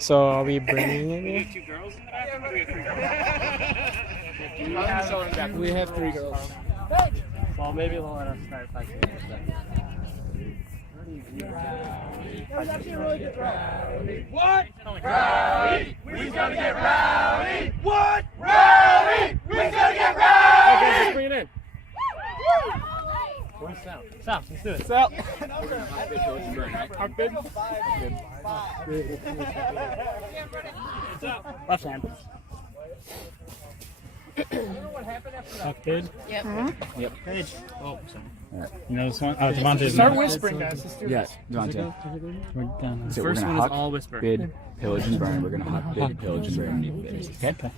So are we bringing it? We have 2 girls in the bathroom, or we have 3 girls? We have 3 girls. Well, maybe they'll let us start if I can get That was actually a really good ride. What? Rowdy! We's gonna get rowdy! What? Rowdy! We's gonna get rowdy! Okay, let's bring it in. Where's Sal? Sal, let's do it. Sal. Left hand. Left bid. Yep. Yep. Page. Oh, sorry. Right. You know this one? Oh, Devontae's. Start whispering, guys. Let's do Yeah, this. Devontae. We're done. So First we're one gonna is all whisper. bid, pillage, and burn. We're gonna huck, bid, pillage, and burn. Need bidders. Okay.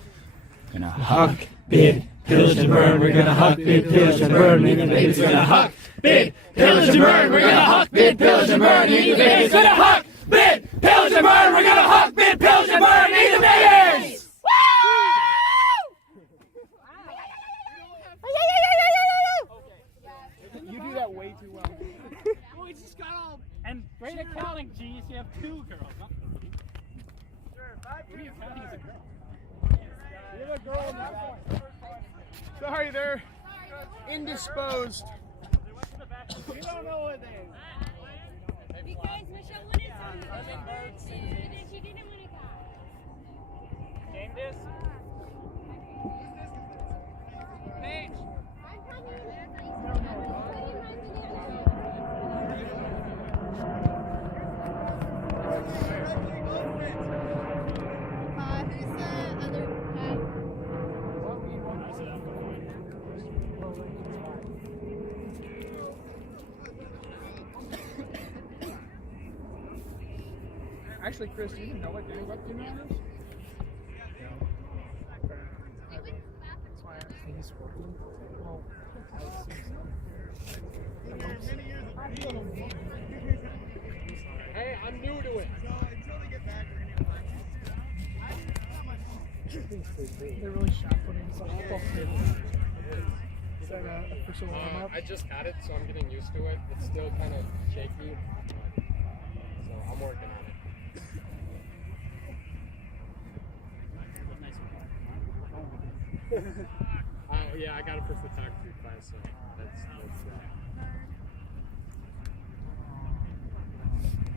Gonna Huck, bid, pillage and burn. We're gonna huck, bid, pillage and burn. Incubators gonna huck, bid, pillage and burn. We're gonna huck, bid, pillage and burn. Incubators gonna huck, bid, pillage and burn. We're gonna huck, bid, pillage and burn. Incubators. You do that way too well. Oh, we just got all. And great accounting, genius. You have 2 girls. Not 3. Sure, 5 accounting is a girl. You're the girl in that one. Sorry, they're indisposed. We don't know what they Because Michelle wanted some birds and then she didn't want to go. Game this. Paige. Who's the other guy? Actually, Chris, do you know what day what dinner is? That's why I think he's working. Hey, I'm new to it. They're really shot putting so is that an official warm up? I just had it, so I'm getting used to it. It's still kind of shaky, so I'm working on it. Yeah, I got it for photography class, so that's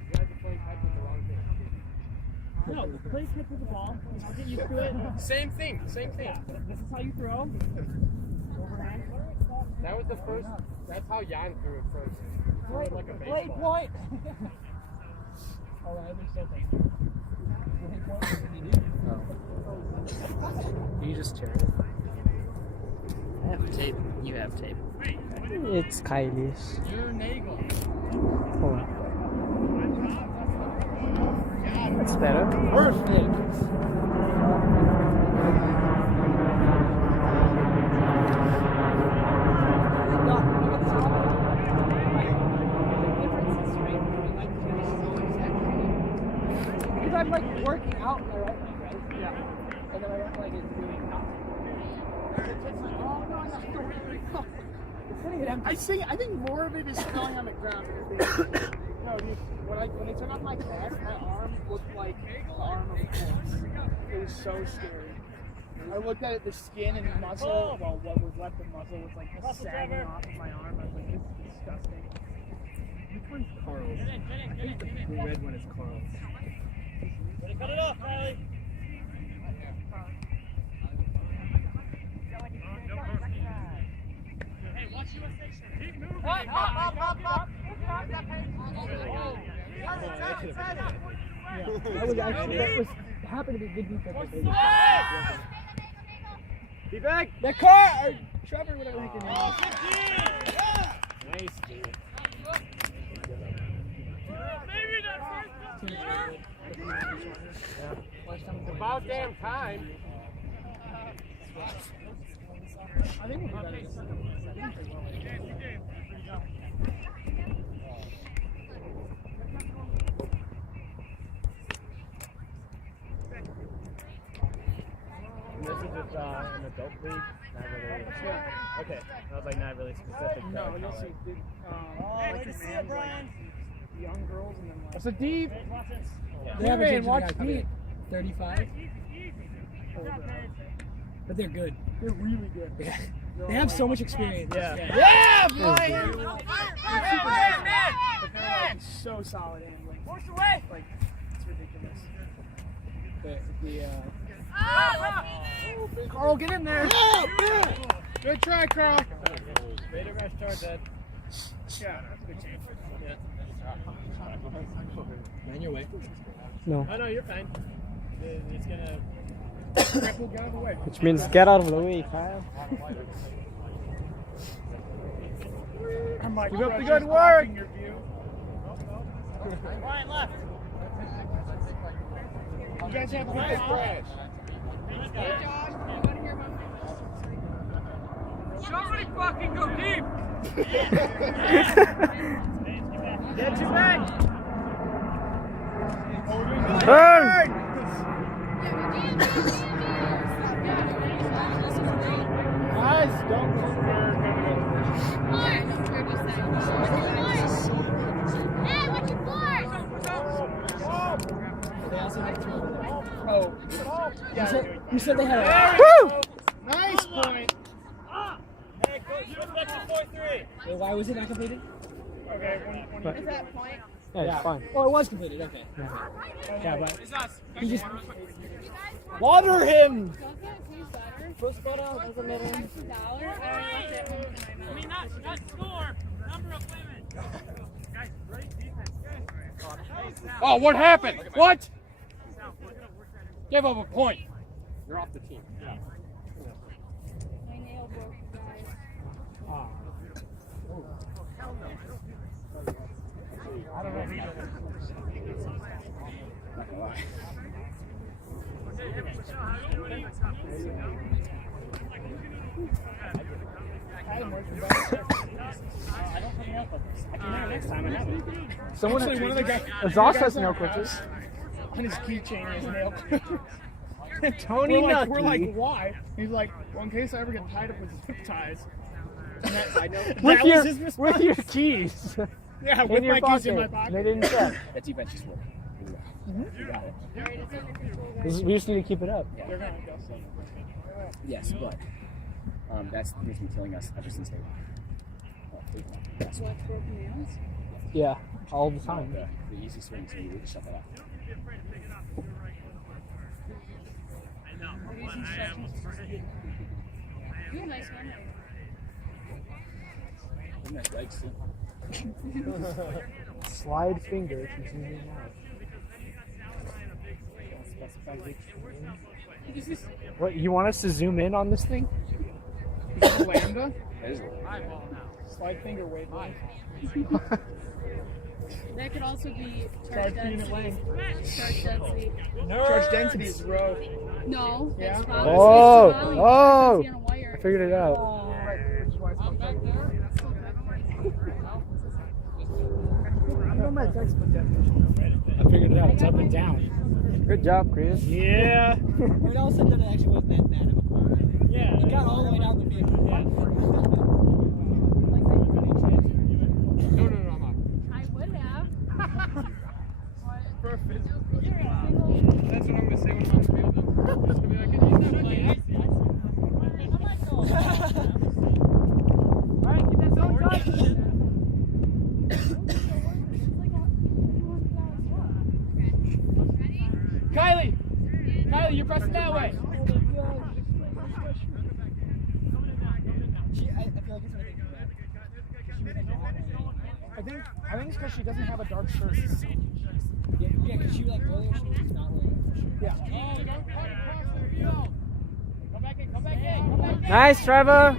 You guys are playing catch with the wrong thing. No, play catch with the ball. I'll get used to it. Same thing. This is how you throw. Overhand. That was the first. That's how Jan threw it first. Threw it like a baseball. Point. Oh, they're so dangerous. You just tear it. I have tape. You have tape. It's Kylie's. Your nagel. Hold on. That's better. Perfect. Because I'm like working out in the right way, right? Yeah. And then I don't like it doing nothing. It's like, oh no, I'm not doing it. It's hitting it empty. I think more of it is falling on the ground. No, dude, when I took off my cast, my arm looked like the arm of a horse. It was so scary. I looked at it, the skin and muscle, well, what was left of muscle was like sagging off of my arm. I was like, this is disgusting. Which one's Carl's? I think the red one is Carl's. Cut it off, Kylie. Hey, watch USA. Keep moving. Up. That was happened to be good defense. Be back. That car, Trevor, whatever he can do. Nice, dude. It's about damn time. I think we'll be better this time. This is just an adult league, not really. Yeah. Okay, that was like not really specific. No, you'll see. Like your man's like young girls and then like. That's a deep. Watch deep. 35. But they're good. They're really good. Yeah. They have so much experience. Yeah, boy! Man! So solid handling. Push away! Like, it's ridiculous. Carl, get in there! Good try, Carl. Way to rush towards that. Yeah, that's a good team. Man, your way. No. Oh no, you're fine. It's gonna. Grapple, get out of the way. Which means get out of the way, Kyle. Keep up the good work! Ryan left. You guys have a good crash. Somebody fucking go deep! Get you back! Turn! Guys, don't Hey, what's your board? Oh, you said they had a... Woo! Nice point! Hey, coach, you what's the 4-3? Well, why was it not completed? Okay, Is that point? Yeah, it's fine. Oh, it was completed, okay. Yeah, but It's us. He just... water him! Doesn't it taste better? First photo, doesn't matter. $1? I left it home tonight. I mean, not score. Number of women. Guys, great defense. Oh, what happened? What? Give up a point. You're off the team. Yeah. My nail broke, you guys. I don't know if he did it. Not gonna lie. Someone, Actually, one of the guys... Exhaust has nail clippers. On his keychain is nail clippers. Tony we're like, Nucky. why? He's like, well, in case I ever get tied up with zip ties. And I know With that your, was his response. with your keys. Yeah, In with your my pocket. keys in my pocket. They didn't check. That defense just worked. You got it. Alright, it's under control, guys. We just need to keep it up. They're gonna go. Yes, but that's the thing's been killing us ever since they What's broken nails? Yeah, all the time. the easy swings. We need to shut that off. You have a nice handwriting. Nice legs too. Slide finger to zoom in out. What, you want us to zoom in on this thing? Lambda, That is slide finger wave. That could also be Charge charge unit density. lane. Charge density. Charge density is rho. No, Yeah? it's volume. Oh, It's volume. oh. It's on a wire. I figured it out. Which is why it's called charge density. I know my textbook definition. I figured it out. It's up and down. Good job, Chris. Yeah. It all said that it actually wasn't that bad of a part. Yeah. It got all the way down the field. No, I'm not. I would have. Perfect. That's what I'm gonna say when I'm on the field. Though. I'm just gonna be like, can you do that? Alright, keep that zone tight. Kylie, you press it that way. I think it's because she doesn't have a dark shirt. Yeah, because she like earlier she was not wearing a shirt. Yeah. Come back in. Nice, Trevor.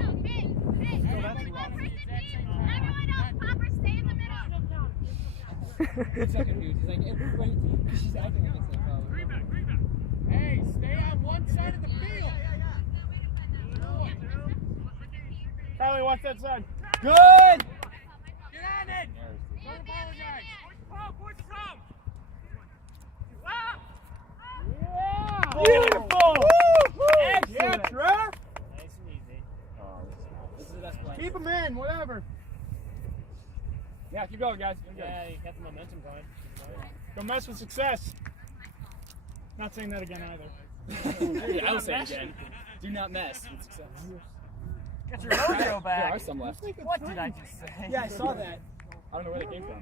Second dude, he's like everybody, because she's acting like it's like Hey, stay on one side of the field. Kylie, watch that side. good. Get on it. Don't apologize. Where's Tom? Ah! Beautiful. Yeah, Trevor. Nice and easy. This is the best play. Keep him in, whatever. Yeah, keep going, guys. Yeah, you got the momentum going. Don't mess with success. Not saying that again either. Yeah, I will say it again. Do not mess with success. Get your mojo back. There are some left. What did I just say? Yeah, I saw that. I don't know where they came from.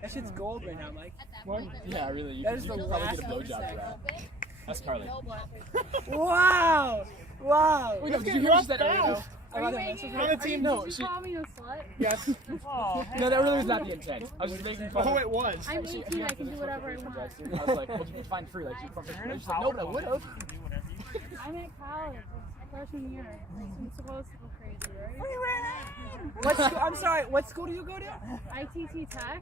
That shit's gold right now, Mike. Yeah, really. You That could, is you the could probably last get a blowjob for that. That's Carly. Wow! Wow! Wait, no, did you hear what she said earlier? On the team, No, Did she. you call me a slut? Yes. Oh, No, that really was not the intent. I was just making fun. Oh, it was. I'm 18, I can do whatever I want. I was like, well, you can find free, like, you from She's like, no, but I would have. I'm at college, it's freshman year. I'm supposed to go crazy, right? What school, I'm sorry, what school do you go to? ITT Tech.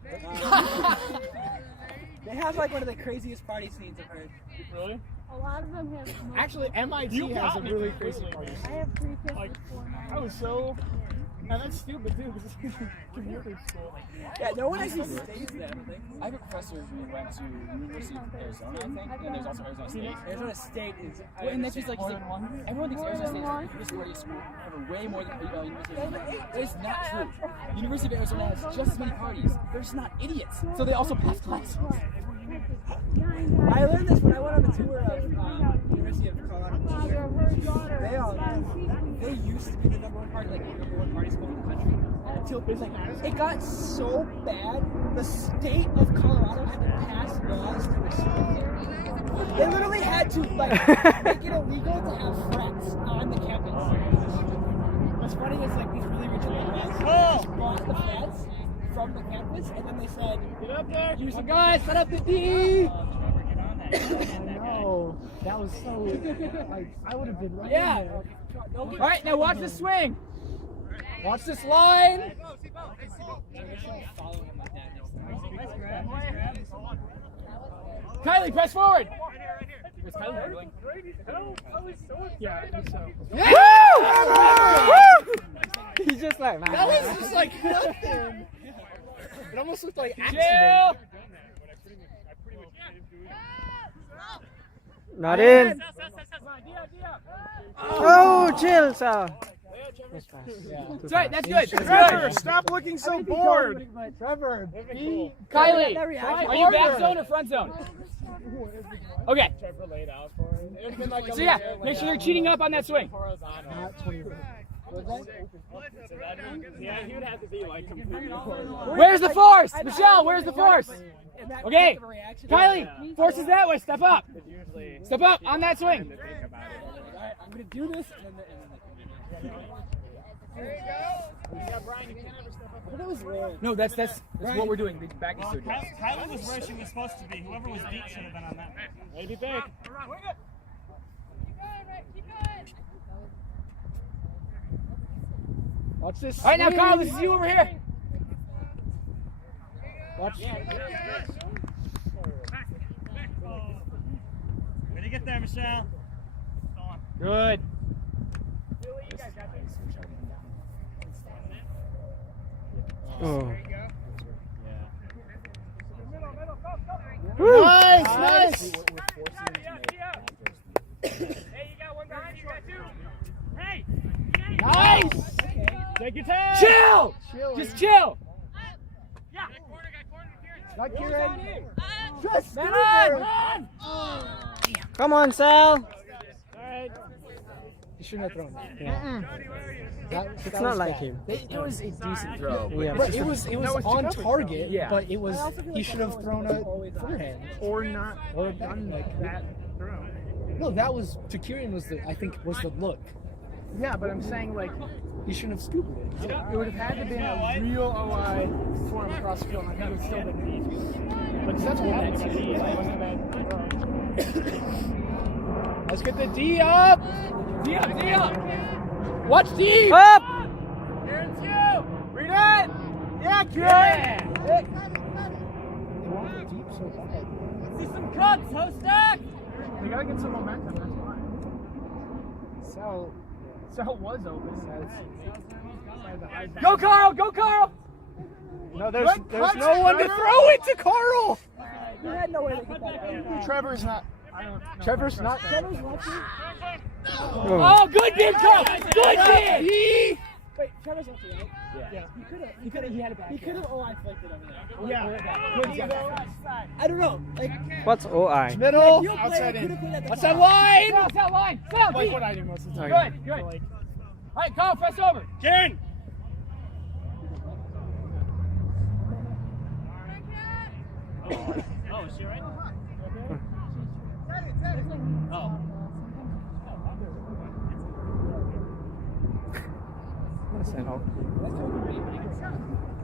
They have like one of the craziest party scenes I've heard. Really? A lot of them have. Actually, MIT has a really crazy party. I have 3 kids Like, before I was so. And that's stupid too, because it's community school. Yeah, no one actually stays there, I don't think. I have a professor who went to University of Arizona, I think, and there's also Arizona State. Arizona State is. Well, and that's just like, everyone thinks Arizona State is the biggest party school ever, way more than University of Arizona. That is not true. University of Arizona has just as many parties. They're just not idiots. So they also pass classes. I learned this when I went on the tour of University of Colorado. They used to be the number one party, like the number one party school in the country. Until it got so bad, the state of Colorado had to pass laws to restrict it. They literally had to like make it illegal to have frats on the campus. What's funny is like these really rich guys bought the frats from the campus, and then they said, "Get up there, use the guys, set up the D." No, that was so. Like, I would have been right. Yeah. All right, now watch the swing. Watch this line. Kylie, press forward. Is Kylie handling? Yeah, I think so. He's just like, man. That was just like nothing. It almost looked like accident. Chill. Not in. Oh, chill, Sal. That's right, that's good. Trevor, stop looking so bored. Trevor, Kylie, are you back zone or front zone? Okay. Trevor laid out for him. So yeah, make sure they're cheating up on that swing. Yeah, he would have to be like completely Where's the force? Michelle, where's the force? Okay. Kylie, force is that way. Step up. Step up on that swing. Alright, I'm gonna do this and then that was weird. No, that's what we're doing. The back is so good. Kylie was where she was supposed to be. Whoever was deep should have been on that. Maybe big. Watch this. All right, now Carl, this is you over here. Watch. Way to get there, Michelle. Good. Oh. Nice, nice. Nice. Take your time. Chill. Just chill. Not Kieran. Just Man Come on, Sal. You shouldn't have thrown that. It's not like him. It was a decent throw. Yeah, But it was on target. Yeah. But it was he should have thrown a forehand. Or not. Or done like that throw. No, that was to Kieran was the look. Yeah, but I'm saying like He shouldn't have scooped it. it would have had to be a real OI for him across the field. I think it would still been deep. But that's what happened. It wasn't a bad throw. Let's get the D up. D up, D up. Watch D. Up. Here's you. Read it. Yeah, Kieran. See some cuts, Hostak. We gotta get some momentum. That's why. Sal was open. Go, Carl. Go, Carl. No, there's no one to throw it to Carl. You had no way to get that. Trevor's not. Trevor's not. Oh, good bid, Carl. Good bid. Wait, Trevor's up right? Yeah. He could have. He had a back. He could have OI flicked it over there. Yeah. I don't know. Like, What's OI? Middle. your Outside player could in. have put it at the Outside top. line! Outside line! Foul, Like beat. what I do most of the time. Okay. Good, good. Like, All right, Carl, press over. Karen! Oh, is she right? Oh.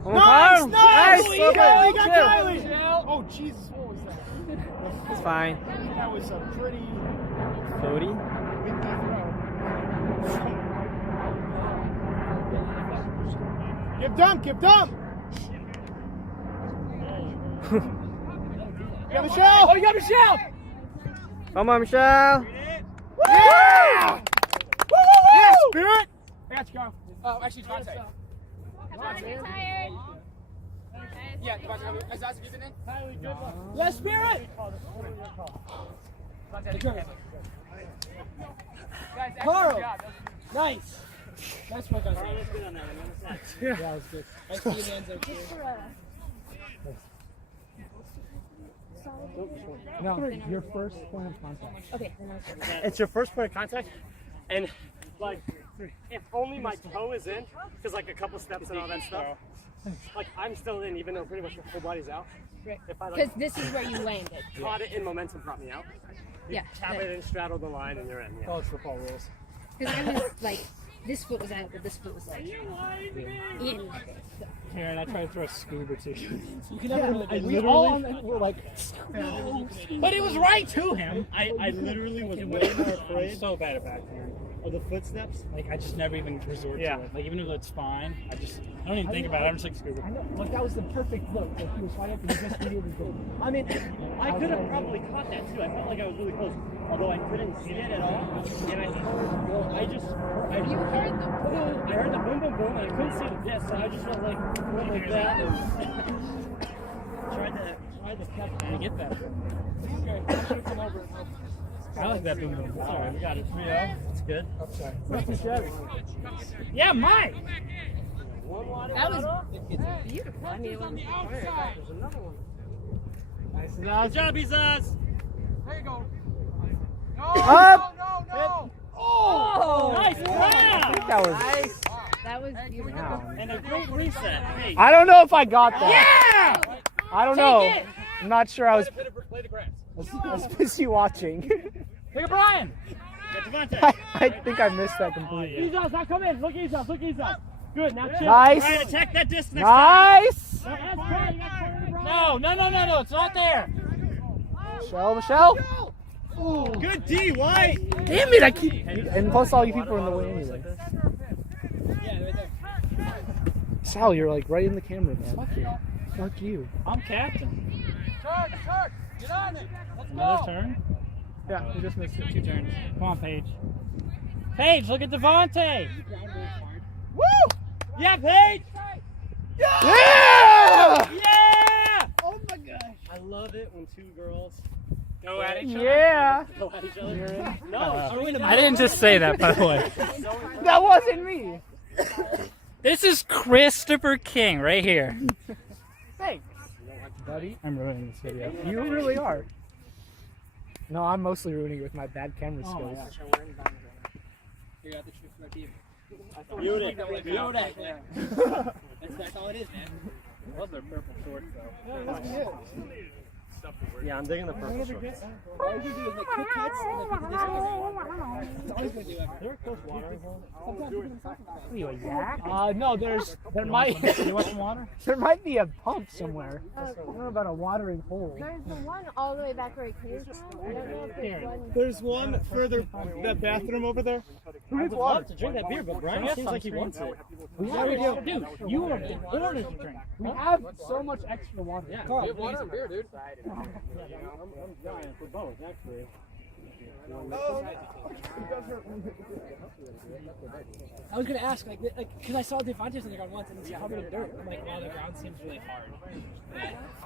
Nice! Nice! We got Kylie. Oh Jesus, what was that? It's fine. That was a pretty Cody. windy throw. Give dump, give dump. Yeah, Michelle. Oh, you got Michelle! Come on, Michelle. Yeah! Yeah, Spirit. I got you, Carl. Oh, actually, Devontae. Come on, you're tired. Yeah, Devontae. Is that what you're in? Yes, Spirit. Guys, Carl. excellent job. Nice. Nice work on that. Yeah. That was good. Nice to see hands up too. No, your first point of contact. Okay. It's your first point of contact, and like if only my toe is in, because like a couple steps and all that stuff, like I'm still in even though pretty much your whole body's out. If I Because like this is where you landed. caught it in momentum, brought me out. Yeah. Tap it and straddle the line and you're in. Yeah. College football rules. Because I was like, this foot was out, but this foot was like in. Karen, I tried to throw a scuba too. You can never really We all were like, But it was right to him. I literally was way more afraid so bad at backhand. of the footsteps. Like I just never even resort Yeah. to it. Like even if it's fine, I don't even think about it. I'm just like scuba. I know. Like that was the perfect look. Like he was flying up and he just immediately did. I mean, I could have probably caught that too. I felt like I was really close, although I couldn't see it at all. And I You heard the I heard the boom, boom, boom, and I couldn't see the disc, so I just went like that and tried to catch I get that. Okay, I should come over and help. I like that boom boom. All right, we got it 3-0. That's good. I'm sorry. That's too shabby. Yeah, Mike. That was beautiful. I mean, it wasn't Good job, Izaz. Up! Oh, nice I grab. think that was. That was beautiful. Wow. And a great reset. Hey, I don't know if I got that. Yeah. I don't Take know. it. I'm not sure. I was Play the grass. busy watching. Take it, Brian. get Devontae. I think I missed that completely. Izaz, now come in. Look Izaz, look Izaz. Good, now chill. Nice. All right, attack that disc next time. Nice. No, it's not there. Michelle. Good D, White. Damn it! I keep. And plus, all you people are in the way anyway. Yeah, right there. Sal, you're like right in the camera, man. Fuck you. I'm captain. Turk, get on it. Let's Another go. turn. Yeah, you just missed it. 2 turns. Come on, Paige. Paige, look at Devontae. Woo! Yeah, Paige. Yeah! Yeah. Oh my gosh. I love it when two girls Go at each other. Yeah. go at each other. No, I didn't just say that, by the way. That wasn't me. This is Christopher King right here. Thanks, buddy. I'm ruining this video. You really are. No, I'm mostly ruining it with my bad camera skills. You got the trick right here. Mute it. Mute it. That's all it is, man. Those are purple shorts, though. Yeah, I'm digging the purple shorts. All you do is make quick hits and then put the disc on. That's all he's gonna do ever. There are close watering holes. Sometimes you can talk about that. Are you a yak? No, there might You want some water? there might be a pump somewhere. I don't know about a watering hole. There's the one all the way back where it came from. I don't know if there's one. There's one further, that bathroom over there. Who needs water? To drink that beer, but Brian seems like he wants it. Yeah, we do. Dude, you ordered the drink. We have so much extra water. Yeah, Carl, we have water and beer, dude. I'm dying for both, actually. I was gonna ask, like, because I saw Devontae's on the ground once and it's covered in dirt. I'm like, wow, the ground seems really hard.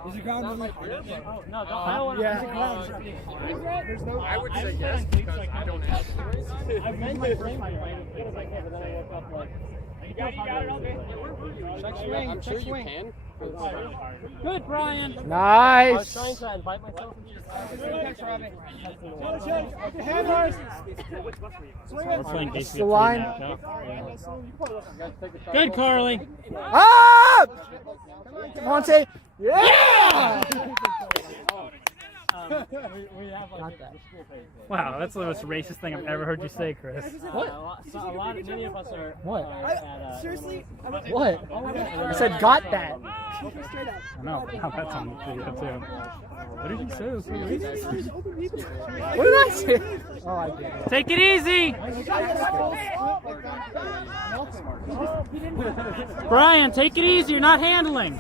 Is the ground really hard up there? Oh, no, I don't want to. Yeah. The ground's really hard. There's no. I would say yes because I don't have. I've been my brain my way as good as I can, but then I woke up like, You got it, okay. Check swing. I'm sure you can. Good, Brian. Nice. Trying to invite myself into We're playing It's basically the a line. now. Good, Carly. Up! Devontae. Yeah! Wow, that's the most racist thing I've ever heard you say, Chris. Many of us are. What? Seriously? What? I said got that. I know. That's on video too. What did you say? It was pretty racist. What did I say? Oh, I did. Take it easy. Brian, take it easy. You're not handling.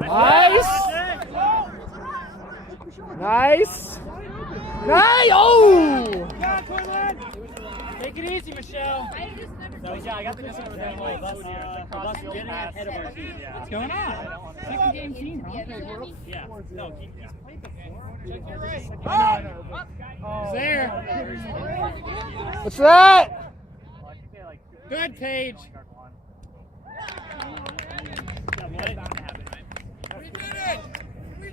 Nice. Nice. Nice. Oh! Take it easy, Michelle. So yeah, I got the discount with them like getting ahead of our team. Yeah. What's going on? Second game team. Yeah. No, keep There. What's that? Good, Paige.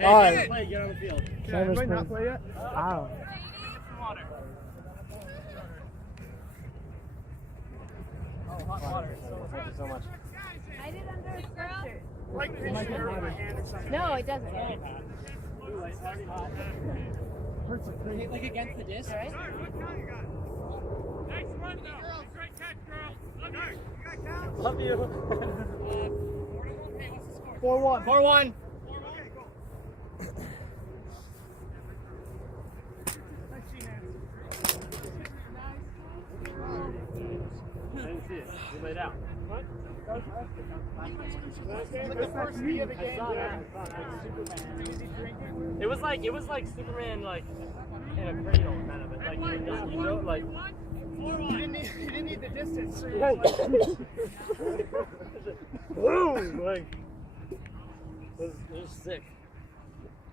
All right. Play, get on the field. Never not play yet? I don't know. Thank you so much. I did under a sweatshirt. No, it doesn't. Like against the disc, right? Love you. 4-1. 4-1. I didn't see it. You laid out. What? It was like Superman like in a cradle kind of it. Like you know like You didn't need the distance. boom like it was sick.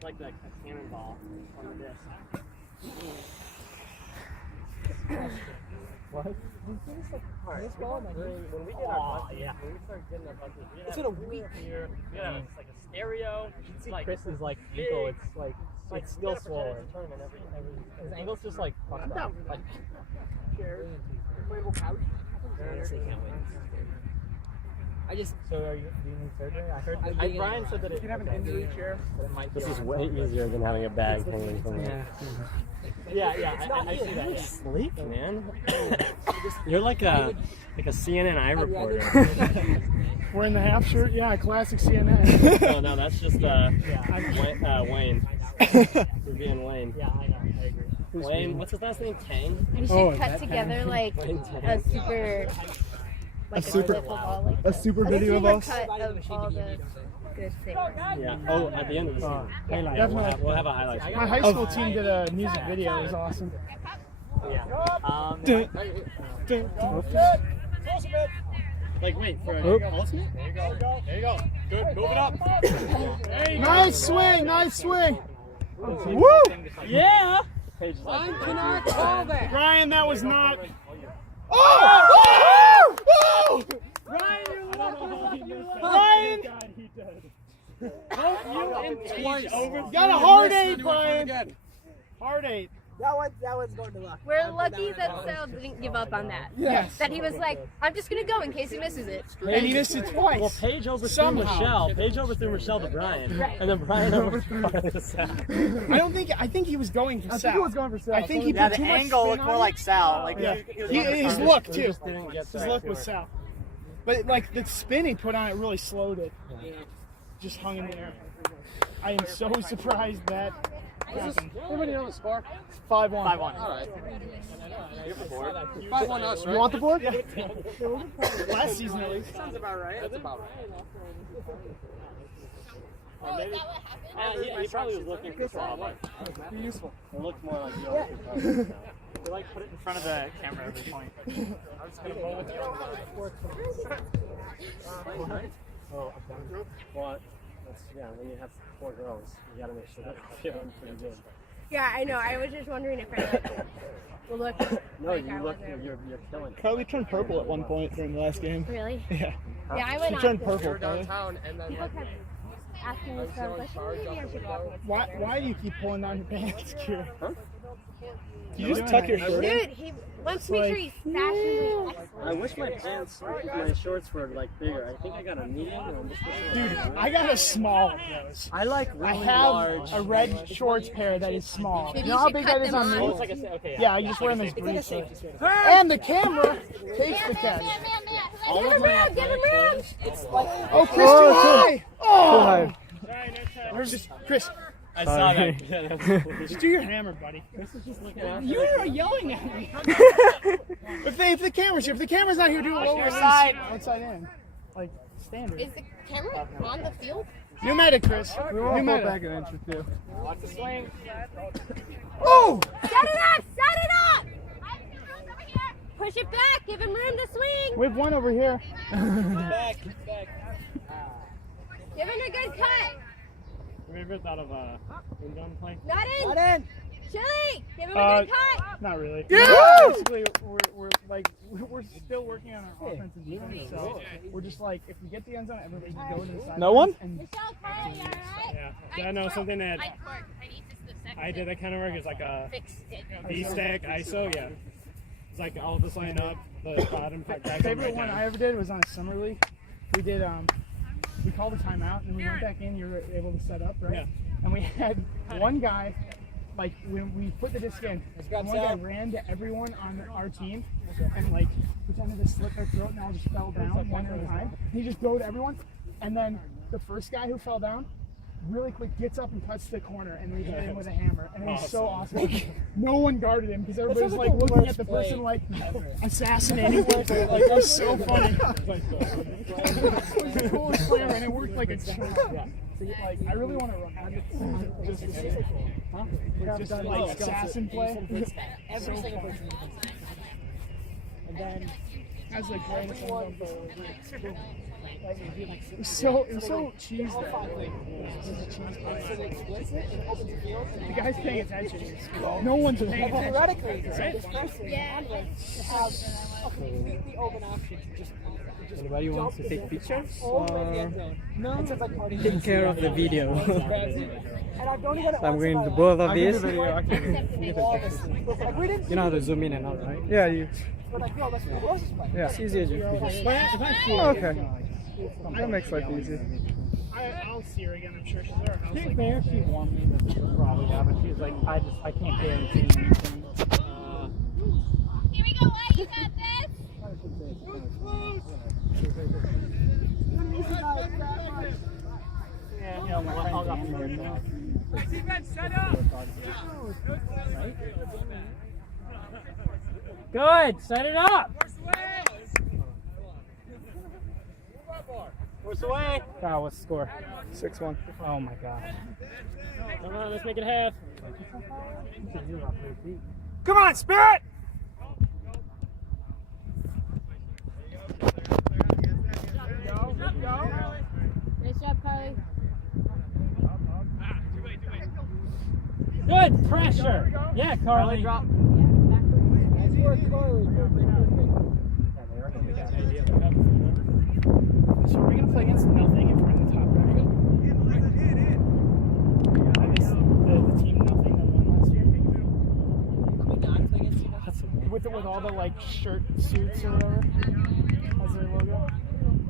Like that cannonball on the disc. What? Alright, when we get our buses, when we start getting our buses, we It's have in a week. here, we have like a stereo. See like Chris's like big, ankle, it's like like it's still we gotta pretend swollen. it's a tournament every His ankle's just like fucked up. Like Inflatable couch. honestly can't wait. I just do you need surgery? I heard Brian said that You can have an injury chair. that it might this be is way easier than having a bag hanging from yeah. I see that. You're sleek, man. You're like a CNN reporter. Wearing the half shirt, yeah, classic CNN. No, that's just Wayne. We're being Wayne. Yeah, I know. I agree. Wayne, what's his last name? Tang? We should cut together like Wayne a Tang. super, like a super- football, like A super video of us. cut of all the good things. Yeah. Oh, at the end of the season. Definitely. We'll have a highlight. My high school team did a music video. It was awesome. Yeah. Like, wait, for an ultimate? There you go. Good. Move it up. Nice swing, nice swing. Woo! Yeah. Page Brian, that was not. Oh! Oh! Brian! Got a heart eight, Brian. Heart eight. That one's going to luck. We're lucky that Sal didn't give up on that. Yes. That he was like, I'm just gonna go in case he misses it. And he missed it twice. Well, Paige overthrew Somehow. Michelle. Paige overthrew Michelle to Brian. And then Brian overthrew Sal. I think he was going for Sal. I think he Yeah, put the too much angle spin looked on more it. like Sal. Like Yeah. he was His look We too. just didn't get His back look to was her. Sal. But like the spin he put on it really slowed it. Just hung in there. I am so surprised that happened. Everybody know the score? 5-1. 5-1. All right. You have the board? 5-1 us, right? You want the board? Yeah. Last season at least. Sounds about right. That's about right. He probably was looking for trouble. Be useful. It looked more like you always We like put it in front of the camera every point. I'm just gonna roll with you. Oh, well, that's, yeah, when you have 4 girls, you gotta make sure that you're feeling pretty good. Yeah, I know. I was just wondering if I will look. No, like you I look, wasn't. you're killing it. Carly turned purple at one point during the last game. Really? Yeah. Yeah, I went She off. turned this. purple. Carly. downtown and then People kept asking me stuff. I was like, oh, maybe I should go out. Why do you keep pulling down your pants, Kira? Huh? You just tuck your shirt in? Dude, he wants me to be fashionably excellent. I wish my shorts were like bigger. I think I got a medium. Or I'm just Dude, I got a small of those. I like I really have large. a red shorts pair that is small. Maybe You know you how should big cut that is them on me? off. It's like a okay. Yeah, you just wear them as briefs. safety. And the camera takes the catch. All of my Give him room! Oh, Chris, too high! Oh! Just, Chris, I saw that. just do your hammer, buddy. You were yelling at me. If the camera's here, if the camera's not here, do it lower outside in. Like, standard. Is the camera on the field? New meta, Chris. New meta. back an inch or two. Watch the swing. Oh! Set it up! Set it up! Push it back! Give him room to swing! We have one over here. Back. Give him a good cut! Have you ever thought of inbound play? Not in! Not in. Chili! Give him a good cut! Not really. Yeah! Basically, we're still working on our offense and defense, so we're just like, if we get the end zone, everybody can go to the side. No one? And Michelle, Carly, alright? Yeah. I know something that I did that kind of work is like a V-stack ISO. Yeah. It's like I'll just line up the bottom. My favorite one I ever did was on a summer league. We did we called a timeout and we went back in. You were able to set up, right? Yeah. And we had one guy, like when we put the disc in, one guy ran to everyone on our team and like pretended to slit their throat and all just fell down one at a time. He just go to everyone, and then the first guy who fell down really quick gets up and cuts the corner and we hit him with a hammer, and it was so awesome. Like, no one guarded him because everybody was like looking at the person like assassinating people. Like, it was so funny. It was the coolest play ever, and it worked like a charm. So, like, I really want to run it. Just just like assassin play. So fun. And then as the greatest one, it was so cheese though. The guy's paying attention. No one's paying attention. Theoretically, this person Yeah. have a completely open option to just Anybody wants to take pictures? all the way to the end zone. No. Take care of the video. And I've only done it So I'm once going in to my both of life. these. All this. Like, we didn't You know how to zoom in and out, right? Yeah, you. We're like, no, that's what Rose is playing. Yeah, it's easy as you just. Okay. That makes life easy. I'll see her again, I'm sure she's there. I was like, There she warned me that she would probably have, but she's like, I can't guarantee anything. Here we go, White. You got this. Yeah, I'll go from there now. Good, set it up. Where's the way? Oh, what's the score? 6-1. Oh my god. Come on, let's make it half. come on, Spiriit! Nice job, Carly. Good pressure. Yeah, Carly. That's where Carly So are we gonna play against nothing if we're in the top bracket? I miss the team nothing that won last year. With all the like shirt suits or whatever as their logo.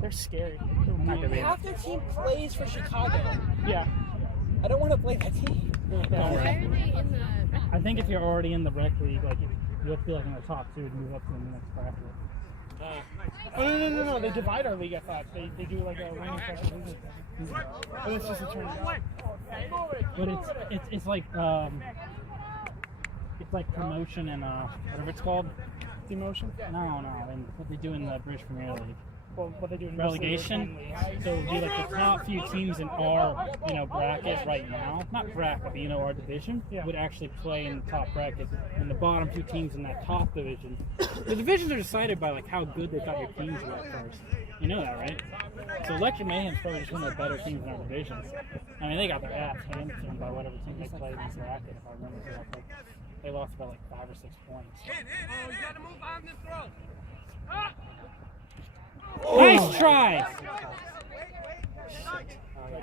They're scary. half their team plays for Chicago. Yeah. I don't want to play that team. Why are they in the... I think if you're already in the rec league, like you have to be like in the top two to move up to the next bracket. Oh no! They divide our league. I thought they do like a winning freshman league thing. But it's just a tournament. But it's like promotion and whatever it's called. Demotion. No, and what they do in the British Premier League. what they do in relegation. So it would be like the top few teams in our, bracket right now. Not bracket, but our division would actually play in the top bracket, and the bottom two teams in that top division. The divisions are decided by like how good they thought your teams were at first. You know that, right? So Electric Mayhem's probably just one of the better teams in our divisions. I mean, they got their ass handed by whatever team they played in this bracket, if I remember correctly. They lost about like 5 or 6 points. Oh, you gotta move on this throw. Nice try!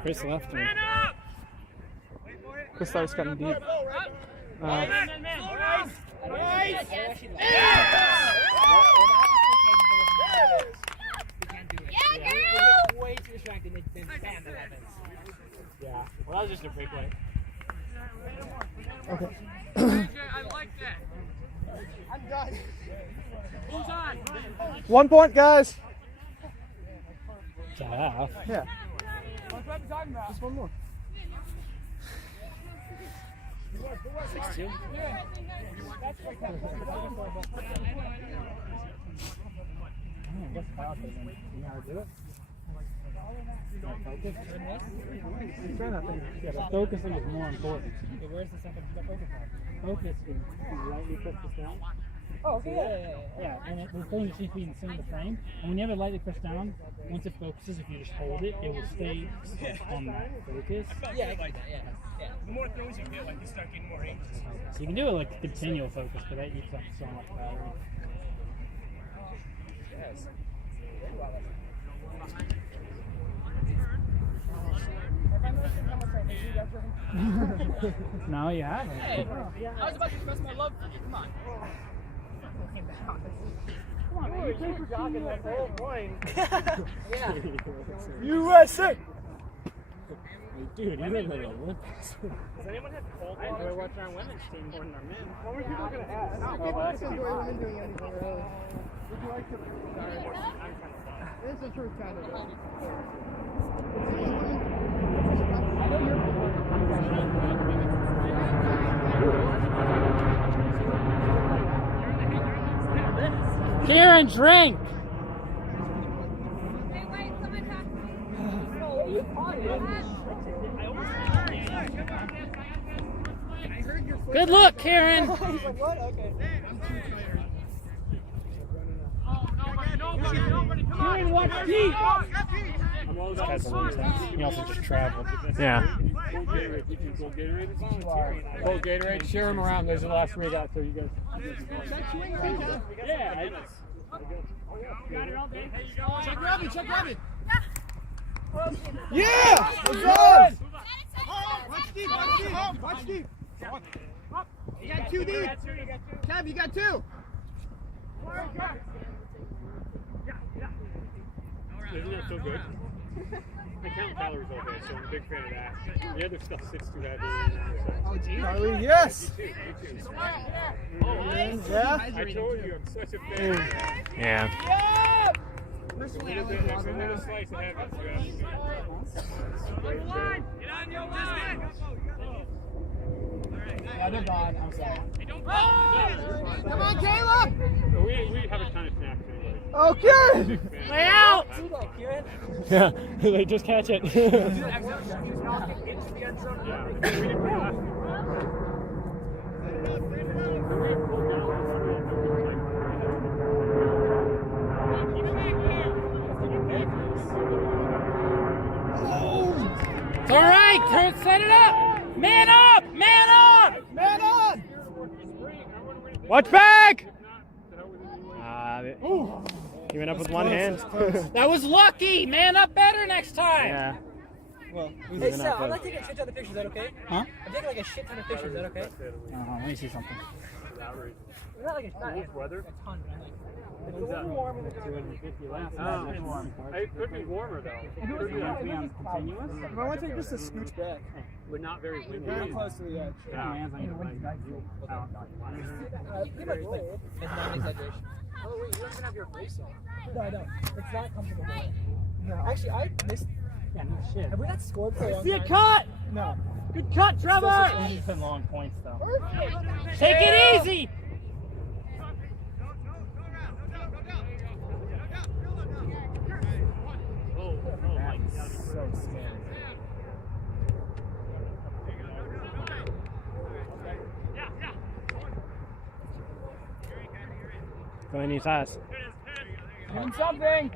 Chris left me. Chris starts cutting deep. Way too distracted, then bam, that happens. Yeah, well, that was just a breakaway. Okay. I like that. I'm done. Who's on? 1 point, guys. Yeah. Yeah. What's what I'm talking about? Just one more. 6-2. Focusing is more important. Where's the second focus on? Focus is lightly push this down. Oh, okay, Yeah, and the thing just needs to be in the center of the frame. And when you have it lightly pushed down, once it focuses, if you just hold it, it will stay on that focus. Yeah, I like that, yeah. The more throws you get, like you start getting more angles. So you can do it like continual focus, but that eats up so much battery. Yes. No, you haven't. Hey, I was about to express my love for you. Come on. Come on, you keep jogging that whole point. Yeah. USA! Dude, you look like a Olympics. Does anyone have cold? I enjoy watching our women's team more than our men. What were people going to ask? I don't enjoy women doing anything really. Would you like to? It's the truth, kind of. I know you're. Kieran, drink! Hey, wait, someone talk to me. No, you caught it. Good look, Karen! What? Okay. Nobody, come on. Kieran, watch deep! I'm always guys a long time. He also just traveled. Yeah. Cold Gatorade, share them around. There's the last we got, so you guys. Yeah, Check Robbie, check Robbie. Yeah! Good! Watch deep, watch deep, watch deep. You got 2 deep. Kev, you got 2. Isn't that so good? I count calories all day, so I'm a big fan of that. The other stuff sits too heavy. Oh, geez. Charlie, yes! Me too. Yeah? I told you, I'm such a fan. Yeah. Personally, I There's like a water. little slice of heaven. Get on your line. Yeah, they're gone. I'm sorry. Come on, Caleb! We have a ton of snacks anyway. Okay! Lay out! Yeah, they just catch it. It's all right, Kurt, set it up! Man up! Man on! Man on! Watch back! He went up with one hand. That was lucky! Man up better next time! Yeah. Well, Hey, Sal, I'm not taking a shit ton of pictures. Is that okay? Huh? I'm taking like a shit ton of pictures. Is that okay? Let me see something. Not like a ton, but like. It's a little warm in the 250 laps. It could be warmer though. Continuous? if I want to take just a scooch back. But not very windy. Very close to the edge. Yeah. Pretty much like, it's not an exaggeration. Oh, wait, you don't even have your brace on. No, I don't. It's not comfortable. No. Actually, I missed. Yeah, no shit. Have we not scored for a long See a time? cut! No. Good cut, Trevor! It's been long points, though. Take it easy! Go in his eyes. Doing something.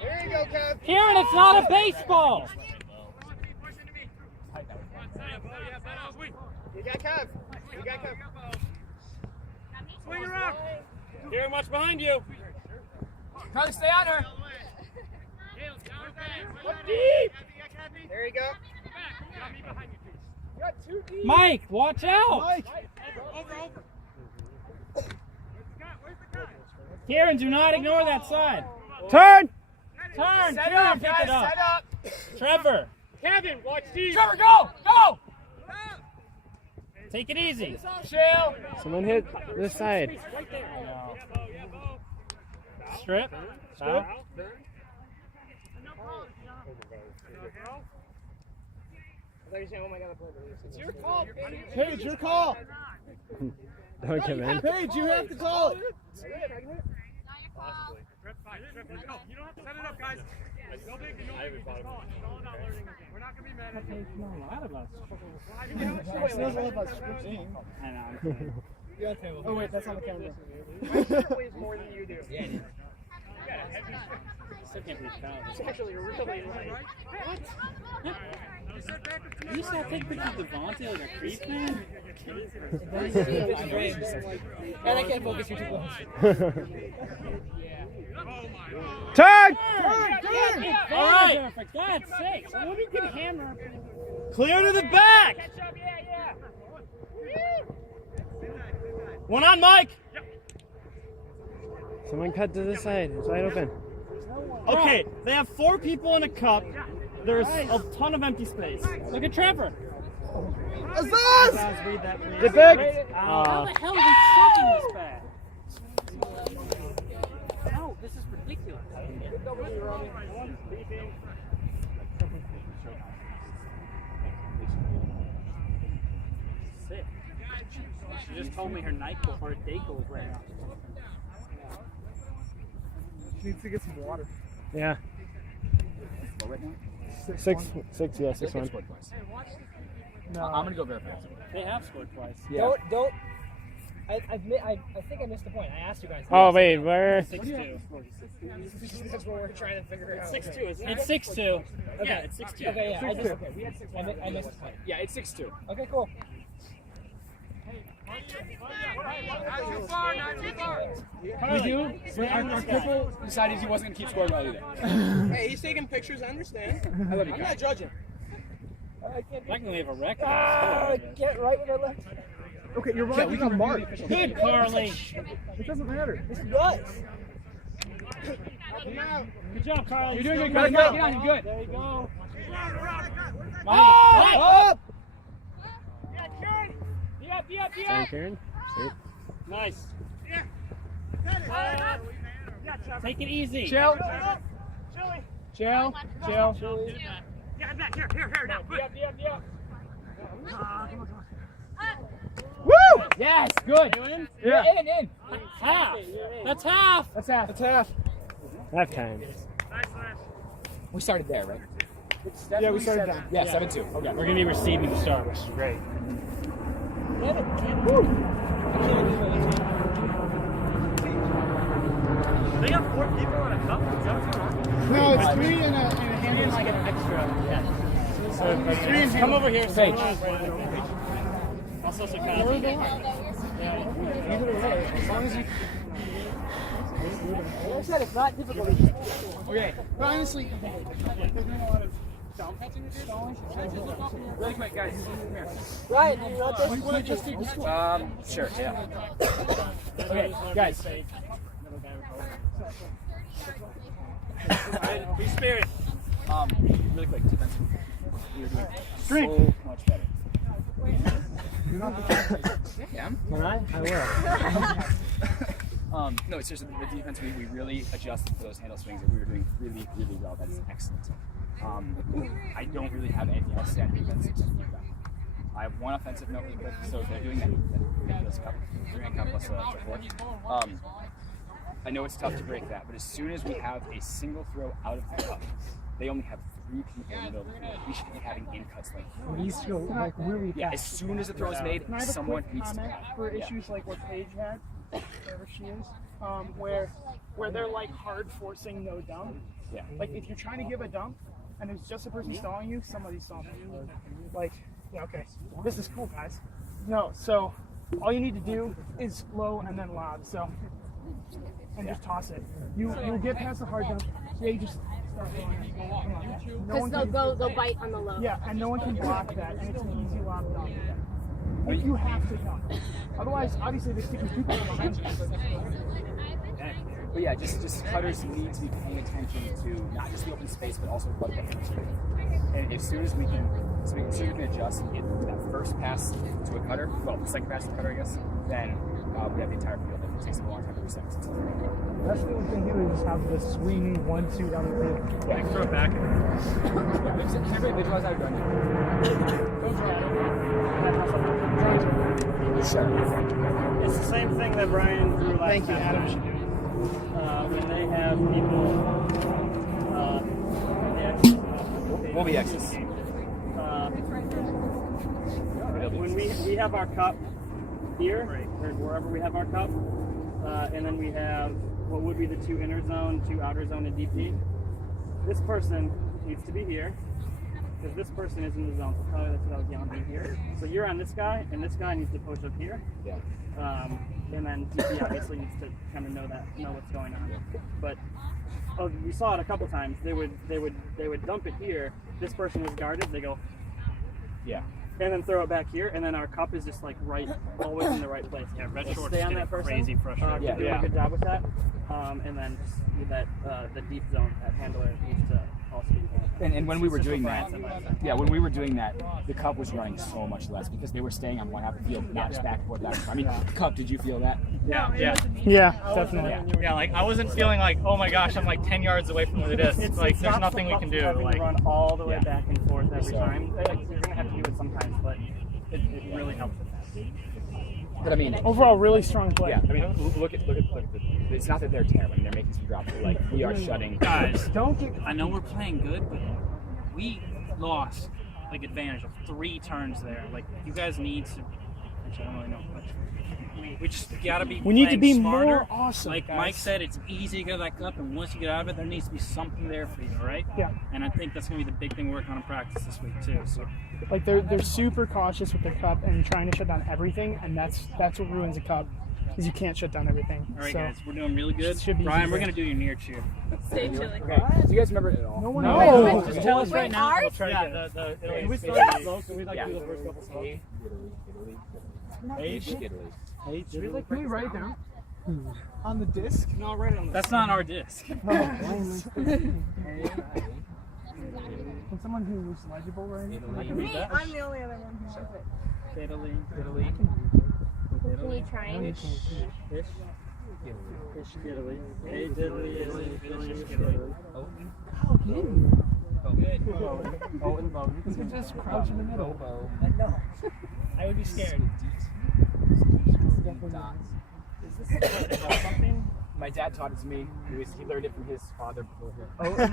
There you go, Kev. Kieran, it's not a baseball. You got Kev. You got Kev. Swing around. Kieran, watch behind you. Carly, stay on her. Deep. There you go. You got 2 deep. Mike, watch out. Mike. Kieran, do not ignore that side. Turn! Turn. Set Kieran, up, pick guys. it up. Set up. Trevor, Kevin, watch deep. Trevor, go! Go! take it easy. Chill. Someone hit this side. Right there. Strip. Foul. It's your call, Paige. Your call. Don't come in. Paige, you have to call it. Not your fault. You don't have to set it up, guys. No big, no big. It's all about learning. We're not going to be mad at you. A lot of us. She knows all about scripting. I know. Oh wait, that's on the camera. Weighs more than you do. Yeah, it is. Still can't believe foul. It's actually really light. What? You used to take pictures of Devontae like a creep man? And I can't focus, you're too close. Turn! All right. For God's sake. Someone who can hammer. Clear to the back. One on, Mike. Someone cut to this side. It's wide open. Okay, they have 4 people in a cup. There's a ton of empty space. Look at Trevor. Azaz! Get back! How the hell is he sucking this bad? No, this is ridiculous. Sick. She just told me her NyQuil, her Dayquil was wearing off. She needs to get some water. Yeah. Six, yeah, 6-1. No. I'm gonna go verify. They have scored twice. Yeah. Don't. I think I missed the point. I asked you guys. Oh, wait, where? 6-2. That's what we're trying to figure out. 6-2, isn't it? It's 6-2. Okay. Yeah, it's 6-2. Okay, yeah. We had 6. I missed the point. Yeah, it's 6-2. Okay, cool. Not too far, not too far. We do. Our cripple decided he wasn't gonna keep scoring well either. Hey, he's taking pictures. I understand. I love you I'm guys. not judging. I can't. Technically, we have a record. Get right with our left. Okay, you're right. We got Mark. Good, Carly. It doesn't matter. This does. Good job, Carly. You're doing good. Get on. You're good. There you go. Up! Sorry, Karen. Safe. Nice. Take it easy. Chill. Chill. Chill. Yeah, I'm back. Here, now. Woo! Yes, good. Yeah. In. Half. That's half. That's half. That's half. Half time. We started there, right? Yeah, we started down. Yeah, 7-2. Okay. We're going to be receiving the start, which is great. They got 4 people in a cup. Is that what's going on? No, it's 3 and a hand. Like an extra. So, come over here. Paige. Also, so copy. Either way, as long as you. Like I said, it's not difficult. Okay. But honestly, Really quick, guys. Come here. Ryan, do you want this? Want to just take the score? Sure. Yeah. Okay, guys. Be Spiriit. Really quick, defensive. You're doing so much better. Yeah. Can I will. No, it's just the defense. We really adjusted for those handle swings, and we were doing really, really well. That's excellent. I don't really have anything else to say on defense. I have one offensive note really quick. So if they're doing that ridiculous cup, 3-hand cup plus a 4. I know it's tough to break that, but as soon as we have a single throw out of the cup, they only have 3 people in the middle of the field. We should be having in cuts like It needs to go like really fast. yeah. As soon as the throw is made, Can I have a someone quick needs to. comment for issues like what Paige had, wherever she is, where they're like hard forcing no dump. Yeah. Like if you're trying to give a dump and there's just a person stalling you, somebody's stalling you. Like, yeah, okay, this is cool, guys. No, so all you need to do is low and then lob. So, and just toss it. You'll get past the hard dump. Yeah, you just start going. Because they'll bite on the low. Yeah, and no one can block that, and it's an easy lob dump. But you have to dump. Otherwise, obviously, they're sticking two people behind you. But yeah, just cutters need to be paying attention to not just the open space, but also what the hitters are doing. And as soon as we can adjust and get that first pass to a cutter, well, the second pass to a cutter, I guess, then we have the entire field. It takes them a long time to reset. That's the only thing you do is just have the swing 1-2 down the field. Yeah, throw it back. Can everybody visualize how you're Sure. It's the same thing that Brian drew last Thank you, time. Adam should do it. When they have people We'll be X's. When we have our cup here, or wherever we have our cup, and then we have what would be the 2 inner zone, 2 outer zone, and DP. This person needs to be here, because this person is in the zone. So probably that's what I was yelling here. So you're on this guy, and this guy needs to push up here. Yeah. And then DP obviously needs to kind of know what's going on. But we saw it a couple times. They would dump it here. This person was guarded. They go, yeah, and then throw it back here. And then our cup is just like always in the right place. Yeah, red So shorts stay on getting that person. crazy frustrated. You're doing a good job with that. And then just with that the deep zone, that handler needs to also be. And when we were doing that, the cup was running so much less because they were staying on one half of the field, not just back and forth. I mean, cup, did you feel that? Yeah. Yeah, definitely. Yeah, like I wasn't feeling like, oh my gosh, I'm like 10 yards away from the disc. It's Like there's not nothing so we can do. having to Like run all the way back and forth every So- time. You're gonna have to do it sometimes, but it really helps with that. But I mean, Overall, really strong play. yeah, I mean, look at it's not that they're terrible. I mean, they're making some drops, but like we are shutting. Guys, Don't get. I know we're playing good, but we lost like advantage of 3 turns there. Like you guys need to. Actually, I don't really know. But we just gotta be. We need to playing be smarter. more awesome. Like guys. Mike said, it's easy to get that cup, and once you get out of it, there needs to be something there for you, right? Yeah. And I think that's gonna be the big thing we're working on in practice this week too. So Like they're super cautious with their cup and trying to shut down everything, and that's what ruins a cup, is you can't shut down everything. all right, so, guys, we're doing really good. Should be Brian, easy. we're gonna do your near cheer. Okay. Do you guys remember it at all? No one No. knows. Just tell us right now. ours? We'll try to Yeah, get it. can we start it slow? Can we like Yeah. do the first couple slow? Can we write it down on the disc? No, I'll write it on the. That's not our disc. Can someone who's legible write it? Me, I'm the only other one who has it. Italy. Can you try and Italy. Hey, Italy, Italy, Italy, Italy. You just crouch in the middle. I would be scared. Is this something? My dad taught it to me. He learned it from his father before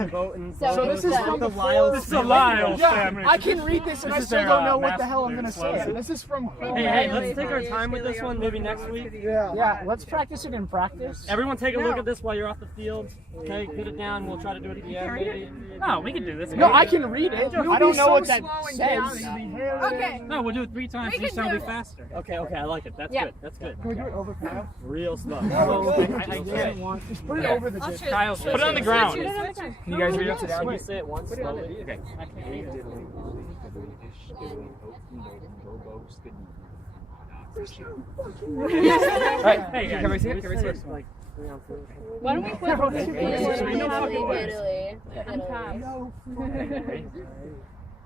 him. So this is from the the Lyles. This is the Lyles family. Yeah, I can read this and I is still their, don't know what the master- hell I'm their gonna say. slogan. This is from. Hey, let's take our time with this one. Maybe next week. Yeah, let's practice it in practice. Everyone, take a look at this while you're off the field. Okay, get it down. We'll try to do it again. No, we can do this. No, I can read it. I don't know what that says. Okay. No, we'll do it 3 times. We Each can time do will be it. faster. Okay, I like it. That's Yeah. good. That's good. Can we do it over Kyle? Real stuff. I didn't want. Just put it over the disc. Kyle, Put it on the ground. Shoot it on the time. Can you guys read it upside down? Can you say it once slowly? Okay. Alright, Hey, guys. can we see it? Can we see it? Like, Why don't we put Italy?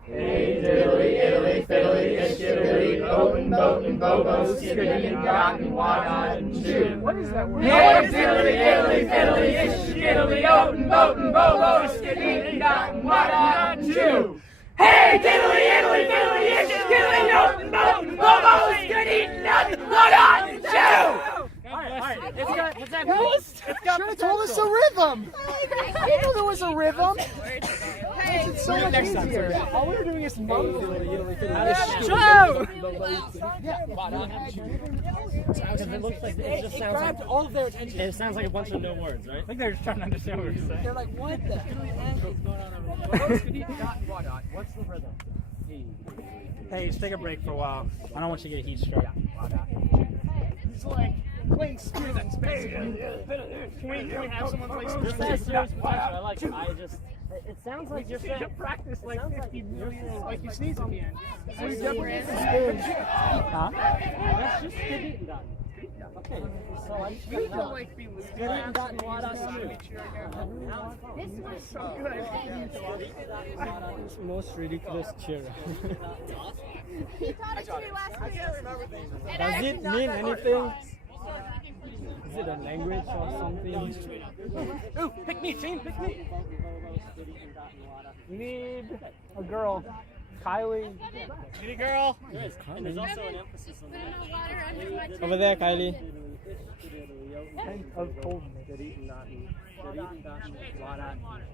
Hey, diddly, Italy, fiddly, ish, diddly, oatin', boatin', bobo, skiddly, cotton, whatnot, and shoe. What is that word? Hey, diddly, Italy, fiddly, ish, diddly, oatin', boatin', bobo, skiddly, cotton, whatnot, and shoe. Hey, diddly, Italy, fiddly, ish, diddly, oatin', boatin', bobo, skiddly, cotton, whatnot, and shoe. It's got Should have told us a rhythm. I didn't know there was a rhythm. Hey, so much easier. All we were doing is mumble. It looks like it just sounds grabbed all of their attention. It sounds like a bunch of no words, right? I think they're just trying to understand what we're saying. They're like, what the heck is going on over there? What's the rhythm? Hey, just take a break for a while. I don't want you to get a heat stroke. It's like playing Spiriit in space. Can we have someone play It's not a serious question. I like it. It sounds like you're saying. Practice like sounds 50 like you're million, saying like you sneeze at the end. Let's just Spiriit and Daten. Okay, so I just got it out. Spiriit and Daten Wada Two. This was so good. Most ridiculous cheer. He taught it to me last week. And Does I it mean anything? Is it a language or something? Ooh, pick me, team, pick me. We need a girl. Kylie. Need a girl. And there's also an emphasis on put in the water under my chin. over there, Kylie. Of coldness. I ran out of water.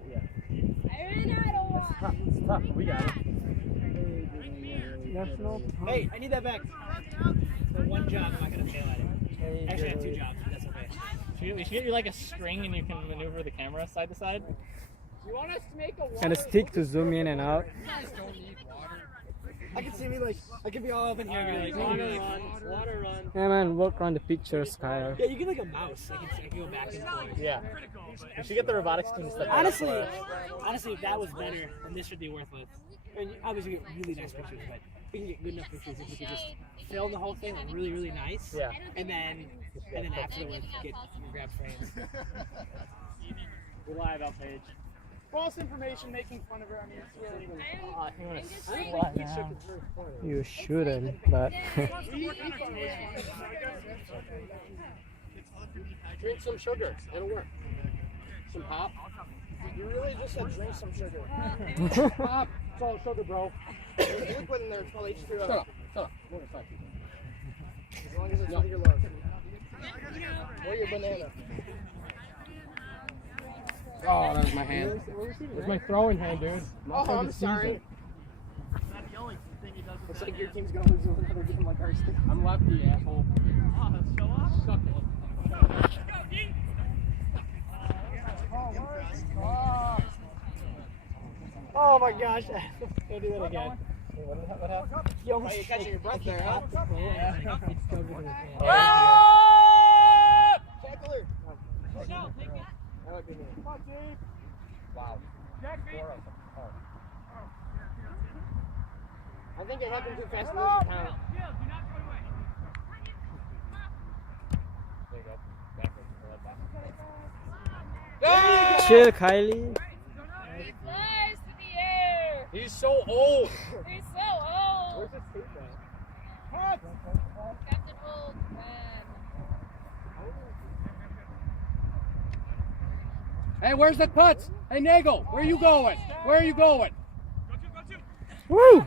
It's tough. We got it. National. Hey, I need that back. For one job, I'm not gonna fail at it. Actually, I have 2 jobs, but that's okay. We should get you like a string and you can maneuver the camera side to side. You want us to make a And a stick to zoom in and out. I can see me like, I could be all up in here and be like, Water run. Yeah, man, work on the pictures, Kyle. yeah, you can like a mouse. I can go back and forth. Yeah. We should get the robotics team stuff. Honestly, if that was better, then this should be worthless. And obviously, we get really nice pictures, but we can get good enough pictures if we could just film the whole thing like really, really nice. Yeah. And then afterwards, grab frames. We're live out page. False information, making fun of her. I mean, it's really. You shouldn't, but. Drink some sugar. It'll work. Some pop. You really just said drink some sugar. Pop. It's all sugar, bro. There's liquid in there. It's called H2O. Shut up. As long as it's not your love. Or your banana. Oh, that was my hand. It's my throwing hand, dude. Oh, I'm sorry. Looks like your team's gonna lose another game like ours. I'm lefty, asshole. Suck it. Oh my gosh. Go do that again. What happened? You almost you're catching your breath there, huh? Tackler! That would be me. Wow. I think it happened too fast to lose the count. Chill, Kylie. He flies to the air. He's so old. He's so old. Where's his tape at? Captain Old Man. Hey, where's the putts? Hey, Nagel, where are you going? Where are you going? Woo! Run!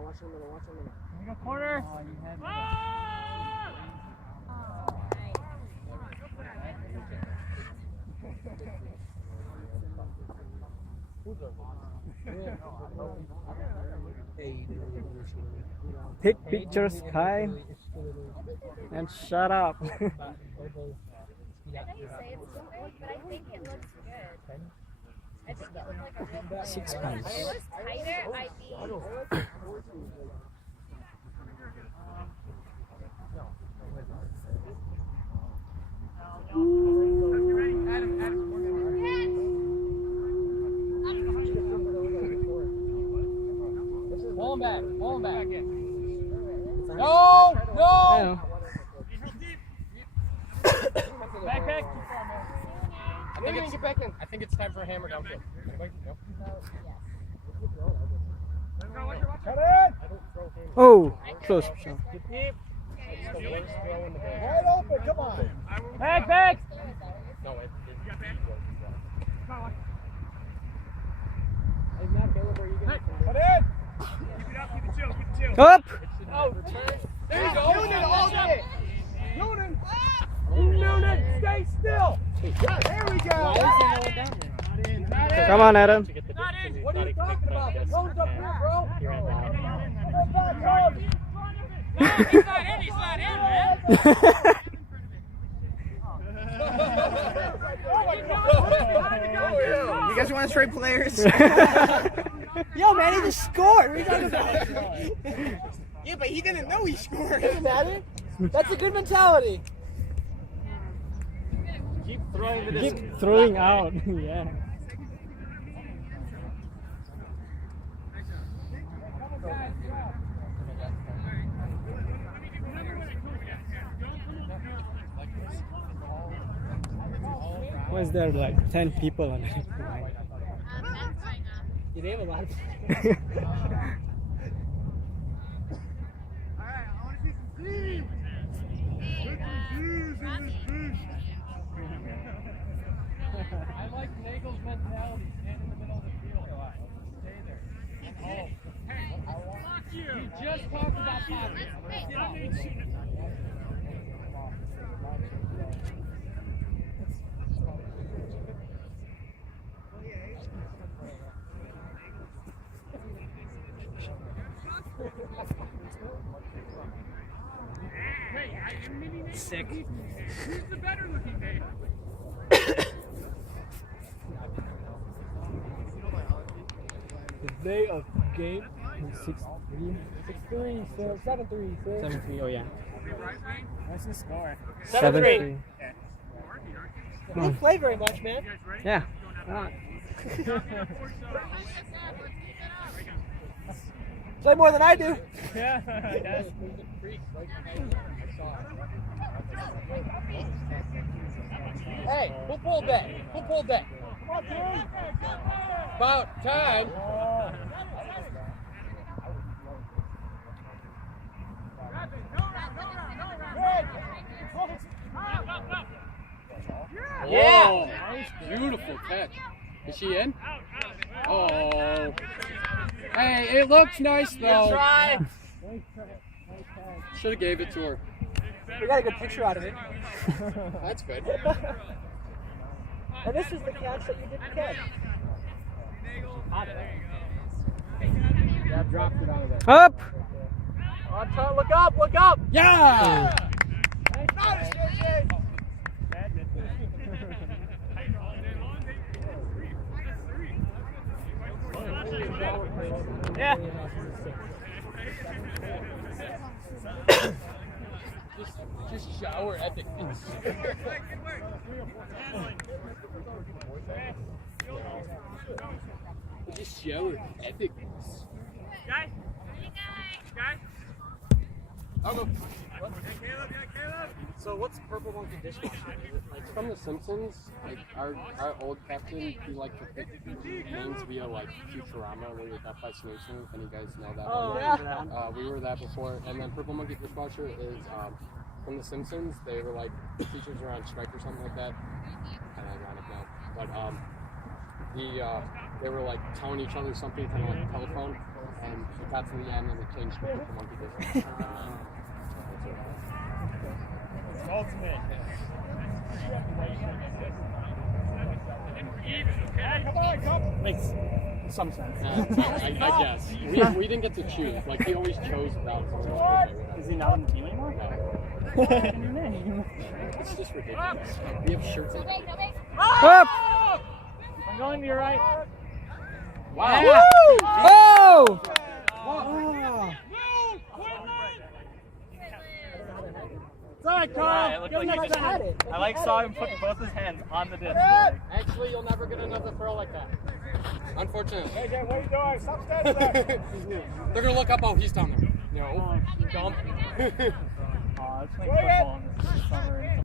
Watch him in the watch him in the Corner. Take pictures, Kai. And shut up. I know you say it's stupid, but I think it looks good. I think it looks like a real good. Sixpence. If it was tighter, I'd be. Pull him back. Pull him back. No! No! I know. Backpack. I think it's time for a hammer downfield. Anybody? No? Oh, close. Shot. Wide open, come on. Back. No, it Hey, Matt, Caleb, where are you going? Put in! Up! Oh, return. There you go! Noonan all day. Noonan, stay still! There we go. Why is there no one down there? Come on, Adam. What are you talking about? The cone's up here, bro. He ran down. He's not in, man. You guys want to trade players? Yo, man, he just scored. What are you talking about? Yeah, but he didn't know he scored. Doesn't matter. That's a good mentality. Keep throwing the disc. Keep throwing out. Yeah. Why is there like 10 people on it? Yeah, they have a lot of. I like Nagel's mentality. Stand in the middle of the field. Stay there. Fuck you. You just talked about pocket. Get off. Sick. Who's the better looking Nate? The day of game 6-3. 6-3, so 7-3, so 7-3, oh yeah. what's the score? 7-3. You didn't play very much, man. Yeah. Play more than I do. Yeah. Hey, who pulled that? Who pulled that? About time. Yeah. Beautiful catch. Is she in? Oh. Hey, it looks nice though. Try. Should have gave it to her. We got a good picture out of it. That's good. And this is the catch that you didn't catch. Yeah, dropped it out of there. Up! On top, look up, look up! Yeah! Nice, JJ! Yeah. Just shower ethicness. Just shower ethicness. Guys? Guys? I'll go. Caleb? So what's Purple Monkey Dishwasher? Is it like From The Simpsons, like our old captain, he liked to pick names via like Futurama, where you're death by Snowsmith, and you guys know that Oh, one. yeah. We were that before, and then Purple Monkey Dishwasher is from The Simpsons. They were like teachers were on strike or something like that. Kind of ironic now, but they were like telling each other something kind of like telephone, and it got to the end and it changed to Purple Monkey Dishwasher. Ultimate. Makes some sense. I guess. We didn't get to choose. Like, he always chose without us. Is he not on the team anymore? It's just ridiculous. We have shirts on. Up! I'm going to your right. Wow. Oh! It's all right, Carl. It looked like he had it. I saw him put both his hands on the disc. Actually, you'll never get another throw like that. Unfortunately. AJ, what are you doing? Stop standing there. They're going to look up, oh, he's down there. No. Dump. Let's make football in this summer.